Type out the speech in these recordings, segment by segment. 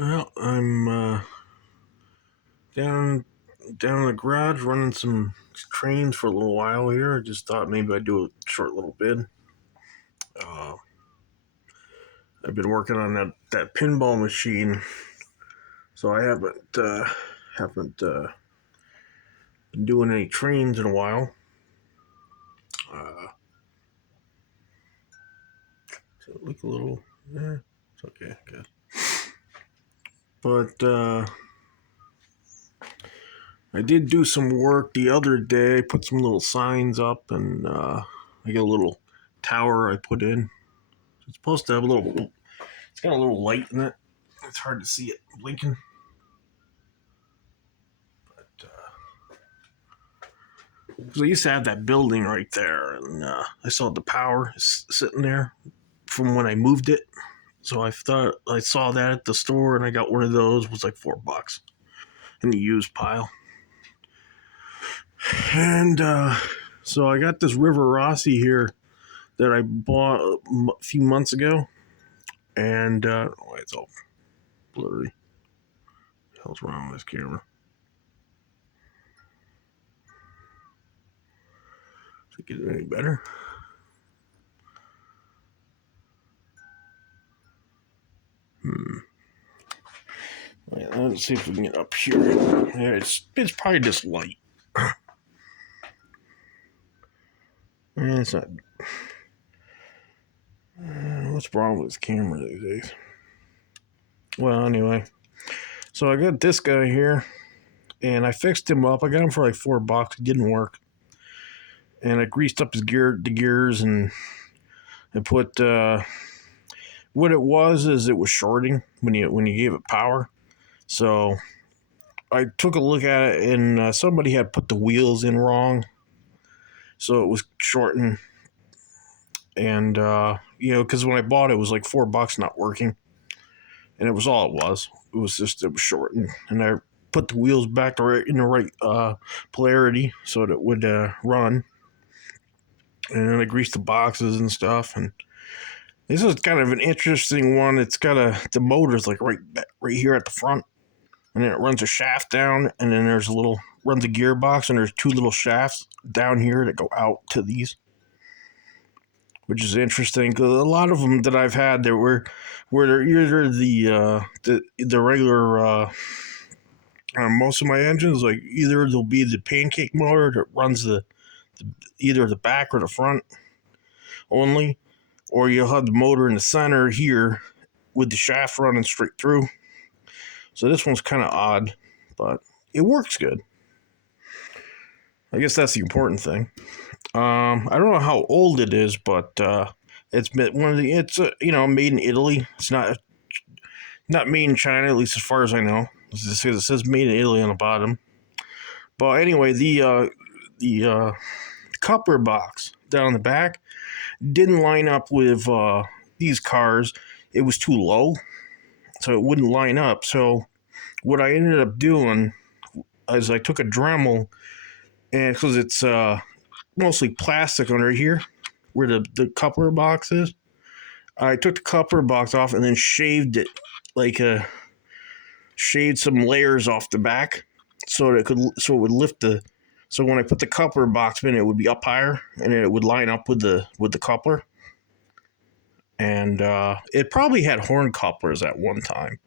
Well, I'm down down in the garage running some trains for a little while here. I just thought maybe I'd do a short little bid. Uh, I've been working on that pinball machine, so I haven't been doing any trains in a while. Uh, so it look a little, it's okay, good. But I did do some work the other day. Put some little signs up, and I got a little tower I put in. It's supposed to have a little. It's got a little light in it. It's hard to see it blinking. But I used to have that building right there, and I saw the power sitting there from when I moved it. So I thought I saw that at the store, and I got one of those. It was like $4 in the used pile. And so I got this River Rossi here that I bought a few months ago, and it's all blurry. What the hell's wrong with this camera? Think it any better? Wait, let's see if we can get up here. Yeah, it's probably just light. It's not. What's wrong with this camera these days? Well, anyway, so I got this guy here, and I fixed him up. I got him for like $4. It didn't work, and I greased up the gears, and I put. What it was is it was shorting when you gave it power. So I took a look at it, and somebody had put the wheels in wrong, so it was shorting. And because when I bought it, it was like $4 not working, and it was all it was. It was shorting, and I put the wheels back in the right polarity so that it would run. And then I greased the boxes and stuff. And this is kind of an interesting one. It's got the motor's like right here at the front, and then it runs a shaft down, and then runs a gearbox, and there's two little shafts down here that go out to these, which is interesting because a lot of them that I've had there were they're either the regular. Most of my engines, like either there'll be the pancake motor that runs either the back or the front only, or you'll have the motor in the center here with the shaft running straight through. So this one's kind of odd, but it works good. I guess that's the important thing. I don't know how old it is, but it's been made in Italy. It's not made in China, at least as far as I know. It says made in Italy on the bottom. But anyway, the coupler box down the back didn't line up with these cars. It was too low, so it wouldn't line up. So what I ended up doing is I took a Dremel, and because it's mostly plastic under here where the coupler box is, I took the coupler box off and then shaved it shaved some layers off the back so it would lift so when I put the coupler box in, it would be up higher and it would line up with the coupler. And it probably had horn couplers at one time,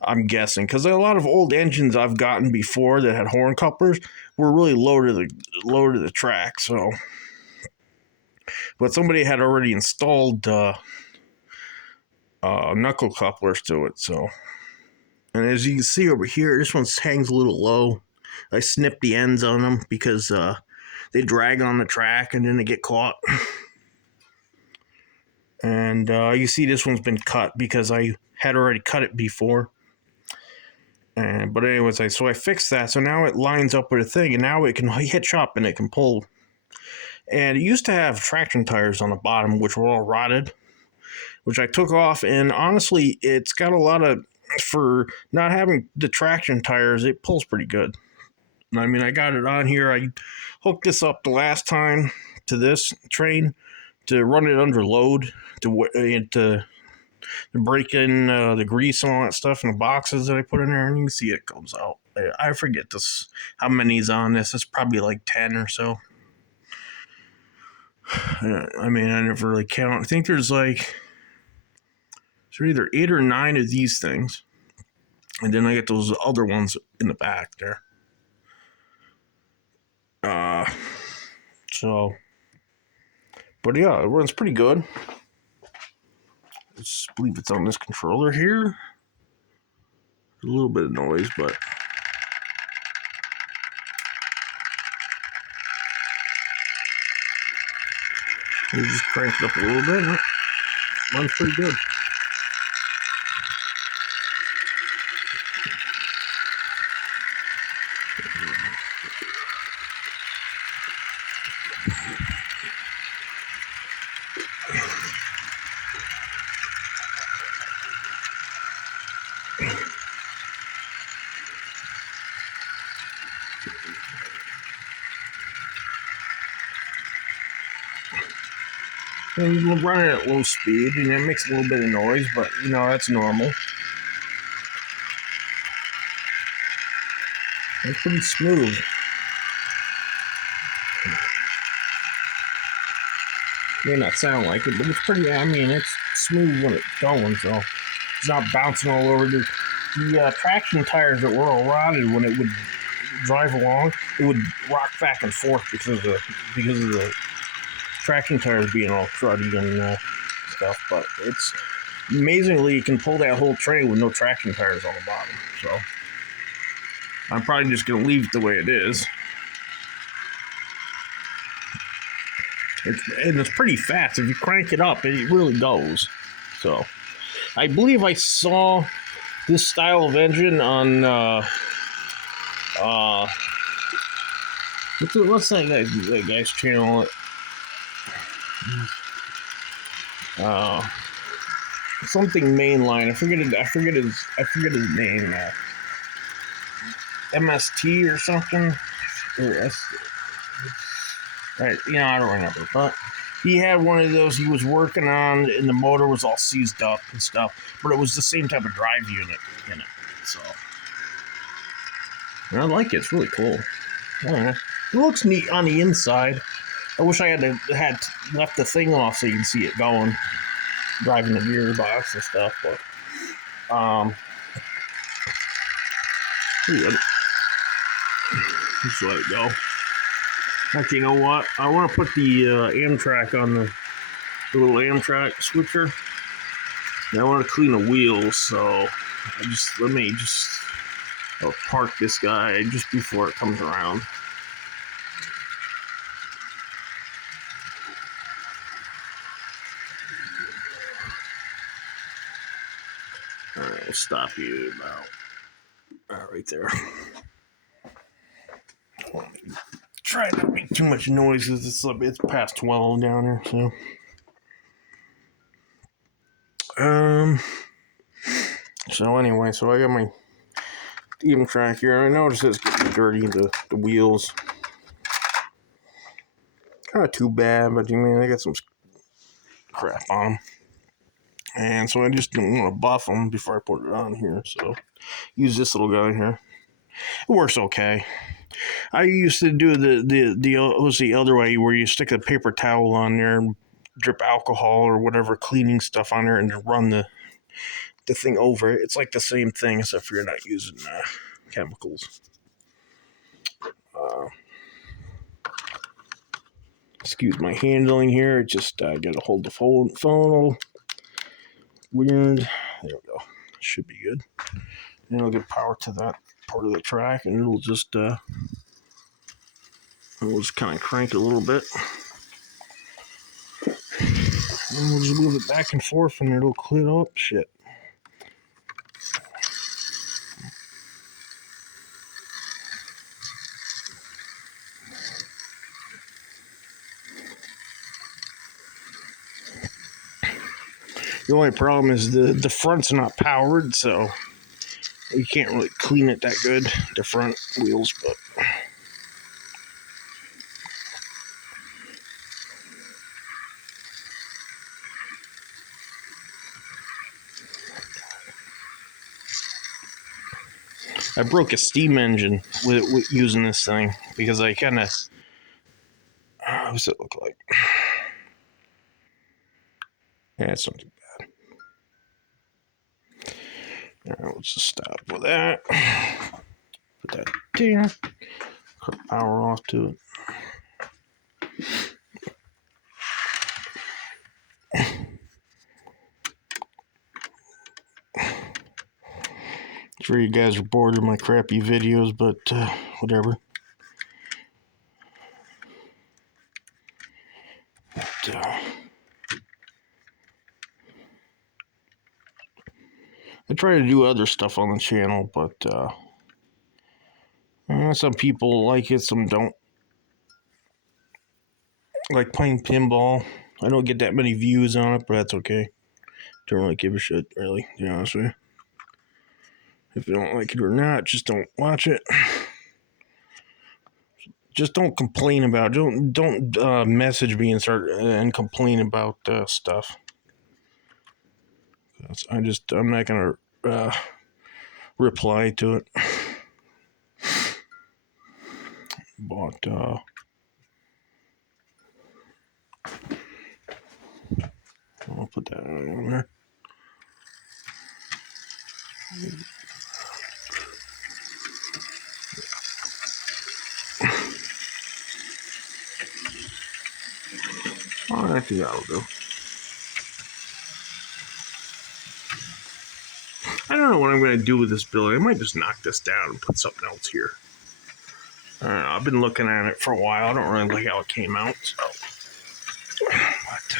I'm guessing, because a lot of old engines I've gotten before that had horn couplers were really low to the track. So, but somebody had already installed knuckle couplers to it. So, and as you can see over here, this one hangs a little low. I snipped the ends on them because they drag on the track and then they get caught. And you see this one's been cut because I had already cut it before. But anyways, so I fixed that. So now it lines up with a thing, and now it can hitch up and it can pull. And it used to have traction tires on the bottom, which were all rotted, which I took off. And honestly, it's got a lot of, for not having the traction tires, it pulls pretty good. I mean, I got it on here. I hooked this up the last time to this train to run it under load to to break in the grease and all that stuff in the boxes that I put in there, and you can see it comes out. I forget this how many's on this. It's probably like 10 or so. I mean, I never really count. I think there's either 8 or 9 of these things, and then I get those other ones in the back there. So, but yeah, it runs pretty good. I just believe it's on this controller here. A little bit of noise, but you just crank it up a little bit. And it runs pretty good. And you run it at low speed, and it makes a little bit of noise, but that's normal. It's pretty smooth. May not sound like it, but it's pretty. I mean, it's smooth when it's going, so it's not bouncing all over. The traction tires that were all rotted when it would drive along, it would rock back and forth because of the traction tires being all cruddy and stuff. But it's amazingly, you can pull that whole tray with no traction tires on the bottom. So I'm probably just gonna leave it the way it is. It's pretty fast. If you crank it up, it really goes. So I believe I saw this style of engine on what's that guy's channel? Something mainline. I forget his name. MST or something. Right, I don't remember, but he had one of those he was working on, and the motor was all seized up and stuff, but it was the same type of drive unit in it, so. And I like it, it's really cool. I don't know. It looks neat on the inside. I wish I had left the thing off so you can see it going, driving the gearbox and stuff, but, just let it go. Actually, you know what? I want to put the Amtrak on the little Amtrak switcher. And I want to clean the wheels, so I'll park this guy just before it comes around. Alright, we'll stop you about right there. Try not to make too much noise because it's past 12 down there, so. So anyway, so I got my Amtrak here. I noticed it's getting dirty, the wheels. Kind of too bad, but I got some crap on them. And so I just didn't want to buff them before I put it on here, so use this little guy here. It works okay. I used to do the other way where you stick a paper towel on there and drip alcohol or whatever cleaning stuff on there and then run the thing over it. It's like the same thing except for you're not using chemicals. Excuse my handling here. Just got to hold the phone a little weird. There we go. Should be good. And it'll get power to that part of the track, and it'll just kind of crank it a little bit. And we'll just move it back and forth, and it'll clean up shit. The only problem is the front's not powered, so you can't really clean it that good, the front wheels, but I broke a steam engine with using this thing because I kind of. What's it look like? Yeah, it's not too bad. All right, let's just stop with that. Put that there. Cut power off to it. Sure, you guys are bored of my crappy videos, but whatever. But, I try to do other stuff on the channel, but some people like it, some don't. Like playing pinball. I don't get that many views on it, but that's okay. Don't really give a shit, really, to be honest with you. If you don't like it or not, just don't watch it. Just don't complain about it. Don't message me and start and complain about stuff. I'm not gonna reply to it. But I'll put that on there. Oh, I think that'll do. I don't know what I'm going to do with this building. I might just knock this down and put something else here. I don't know. I've been looking at it for a while. I don't really like how it came out. So. But,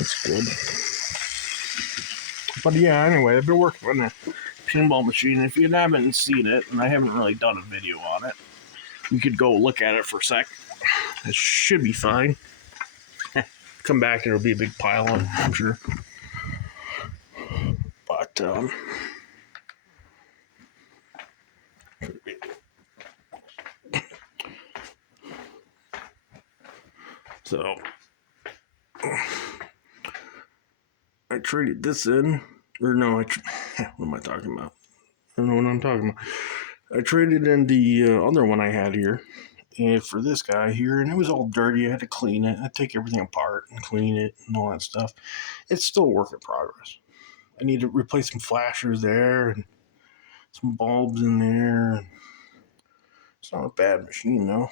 it's good. But yeah, anyway, I've been working on the pinball machine. If you haven't seen it, and I haven't really done a video on it, you could go look at it for a sec. It should be fine. Come back and it'll be a big pile on it, I'm sure. But so I traded this in, or no, what am I talking about? I don't know what I'm talking about. I traded in the other one I had here, and for this guy here, and it was all dirty. I had to clean it. I take everything apart and clean it and all that stuff. It's still a work in progress. I need to replace some flashers there and some bulbs in there. It's not a bad machine though.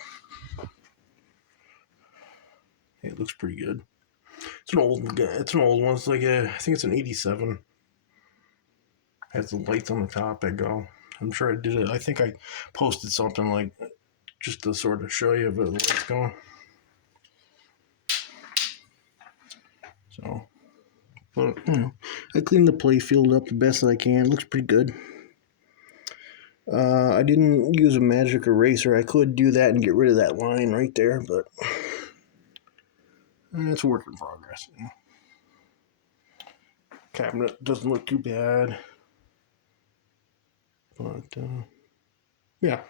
It looks pretty good. It's an old one. It's like I think it's an 87. Has the lights on the top that go. I'm sure I did it. I think I posted something like just to sort of show you the lights going. So, but I cleaned the play field up the best that I can. It looks pretty good. I didn't use a magic eraser. I could do that and get rid of that line right there, but it's a work in progress. Cabinet doesn't look too bad, but yeah.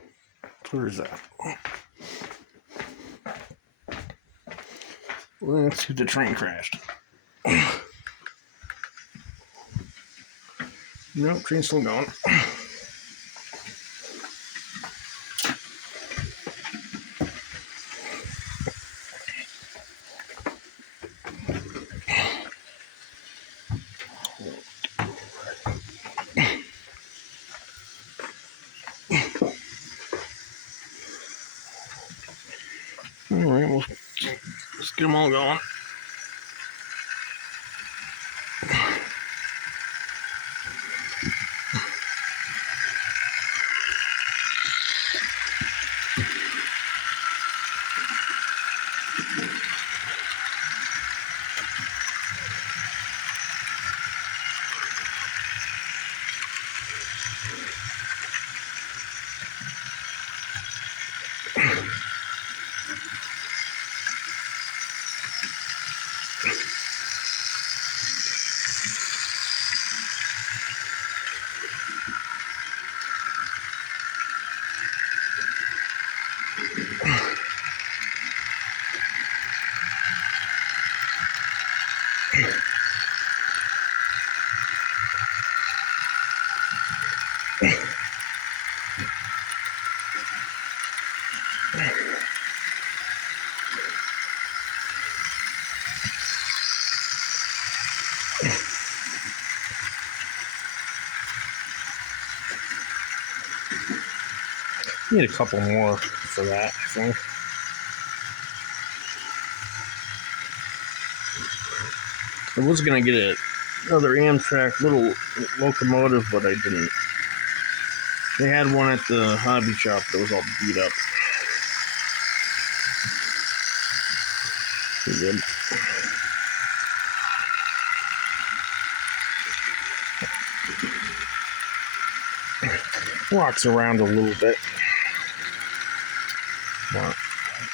Where is that? Let's see, the train crashed. Nope, train's still going. Alright, well, let's get them all going. Need a couple more for that, I think. I was gonna get another Amtrak little locomotive, but I didn't. They had one at the hobby shop that was all beat up. Pretty good. Rocks around a little bit. Well,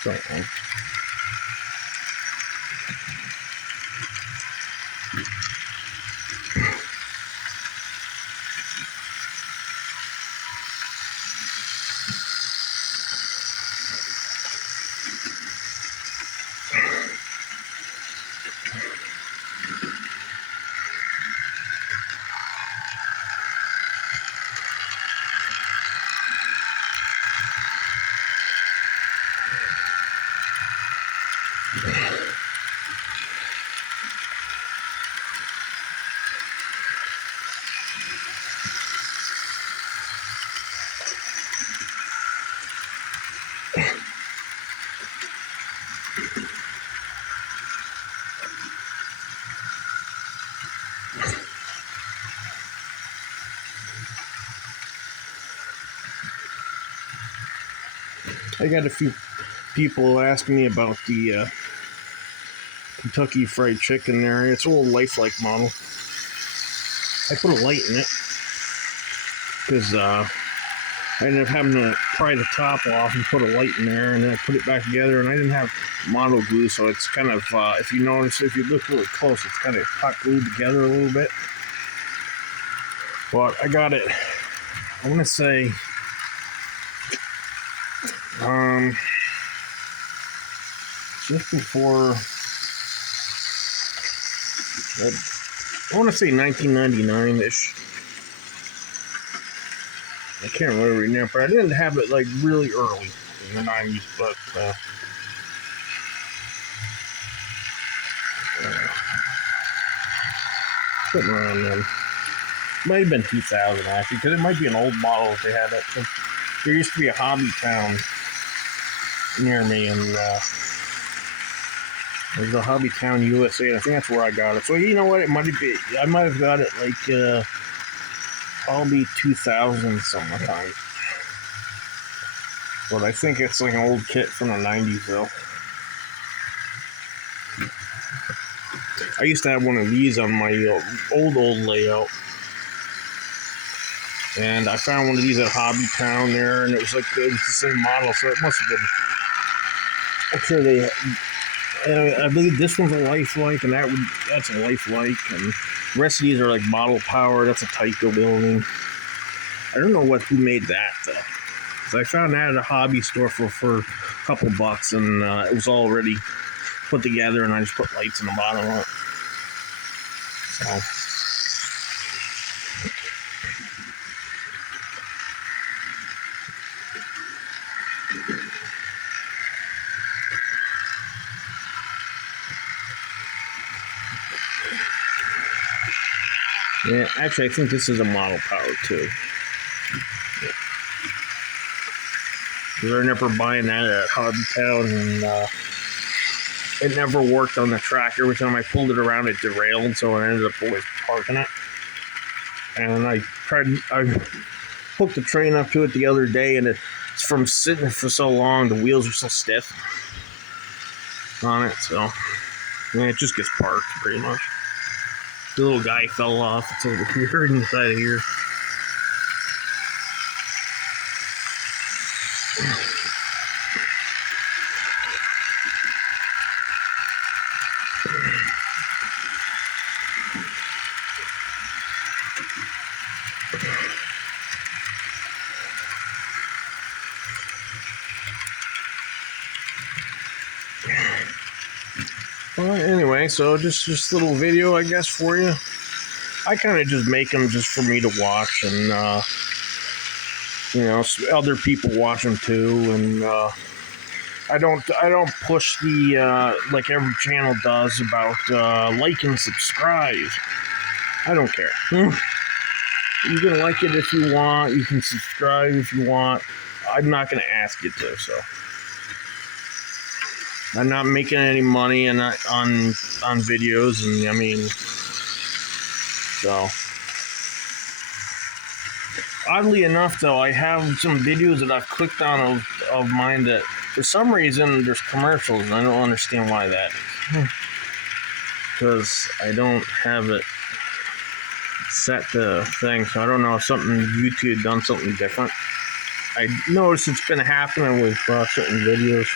something. I got a few people asking me about the Kentucky Fried Chicken there. It's a little lifelike model. I put a light in it because I ended up having to pry the top off and put a light in there, and then I put it back together, and I didn't have model glue, so it's kind of, if you notice, if you look really close, it's kind of hot glued together a little bit. But I got it, I want to say, just before, I want to say 1999-ish. I can't remember right now, but I didn't have it like really early in the 90s, but something around then. Might have been 2000 actually, because it might be an old model if they had that. There used to be a Hobby Town near me, and there's a Hobby Town USA, and I think that's where I got it. So you know what? It might be. I might have got it like Hobby 2000 sometime. But I think it's like an old kit from the 90s, though. I used to have one of these on my old layout. And I found one of these at Hobby Town there, and it was like it was the same model, so it must have been. I'm sure they. I believe this one's a lifelike, and that's a lifelike, and the rest of these are like model power. That's a Tyco building. I don't know who made that though. So I found that at a hobby store for a couple bucks, and it was already put together, and I just put lights in the bottom of it. So. Yeah, actually, I think this is a model power too. Because I remember buying that at Hobby Town, and it never worked on the track. Every time I pulled it around, it derailed, so I ended up always parking it. And I hooked the train up to it the other day, and it's from sitting for so long, the wheels are so stiff on it, so yeah, it just gets parked pretty much. The little guy fell off. It's over here inside of here. Well, anyway, so just a little video, I guess, for you. I kind of just make them just for me to watch, and other people watch them too. And I don't push the like every channel does about like and subscribe. I don't care. You can like it if you want. You can subscribe if you want. I'm not going to ask you to. So I'm not making any money and on videos, and I mean, so. Oddly enough, though, I have some videos that I've clicked on of mine that, for some reason, there's commercials, and I don't understand why that is. Because I don't have it set the thing, so I don't know if YouTube done something different. I noticed it's been happening with certain videos.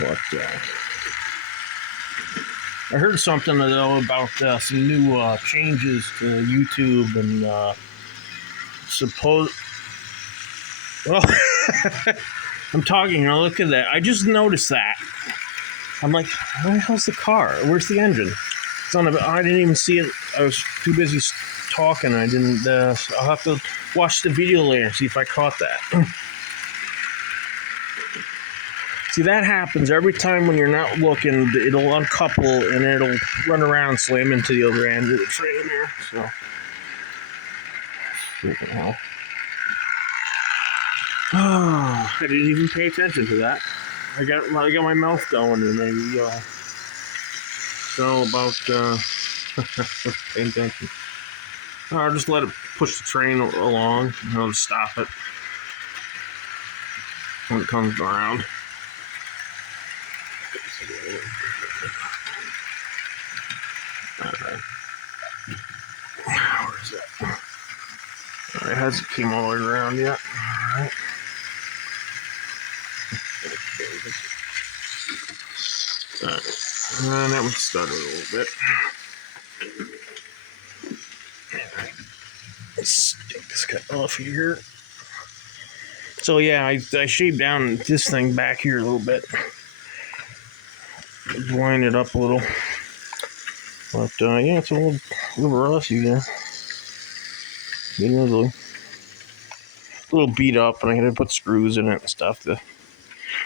What? I heard something though about some new changes to YouTube and suppose. Well, I'm talking. You know, look at that. I just noticed that. I'm like, where the hell's the car? Where's the engine? It's on. I didn't even see it. I was too busy talking. I didn't. I'll have to watch the video later and see if I caught that. See, that happens every time when you're not looking. It'll uncouple and it'll run around, slam into the other end of the train there. So, freaking hell. Oh, I didn't even pay attention to that. I got my mouth going and I about paying attention. I'll just let it push the train along and I'll just stop it when it comes around. Alright. Where is it? It hasn't came all the way around yet. Alright. Alright. And that would stutter a little bit. Alright. Let's take this guy off here. So yeah, I shaved down this thing back here a little bit. Wind it up a little. But yeah, it's a little rusty there. A little beat up, and I had to put screws in it and stuff.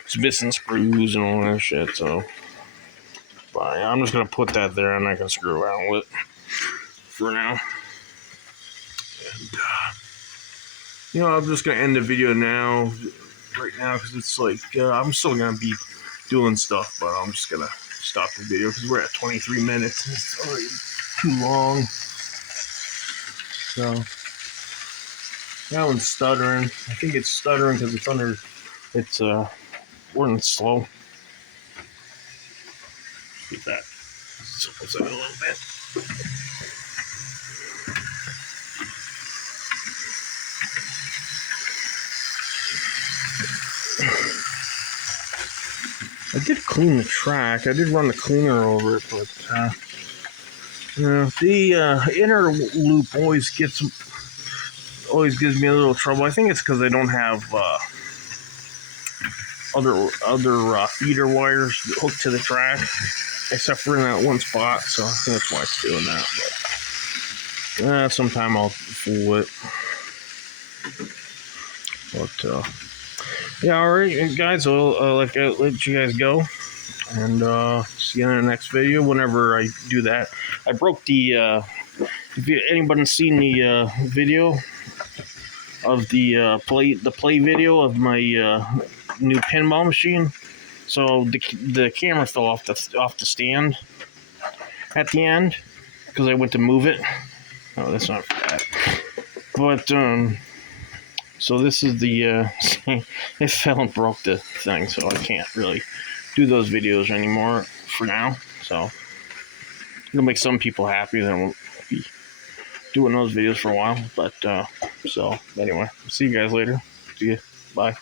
It's missing screws and all that shit, so. But I'm just going to put that there. I'm not going to screw around with it for now. And, I'm just going to end the video right now, because it's like, I'm still going to be doing stuff, but I'm just going to stop the video because we're at 23 minutes. It's already too long. So that one's stuttering. I think it's stuttering because it's running slow. Get that. Suppose that a little bit. I did clean the track. I did run the cleaner over it, but the inner loop always gives me a little trouble. I think it's because I don't have other feeder wires hooked to the track, except for in that one spot. So I think that's why it's doing that. But sometime I'll fool it. But yeah, all right, guys. I'll let you guys go, and see you in the next video. Whenever I do that, I broke the. If anybody's seen the video of the play video of my new pinball machine, so the camera fell off the stand at the end because I went to move it. Oh, that's not bad. But so this is the it fell and broke the thing, so I can't really do those videos anymore for now. So it'll make some people happy that I won't be doing those videos for a while. But so anyway, see you guys later. See you. Bye.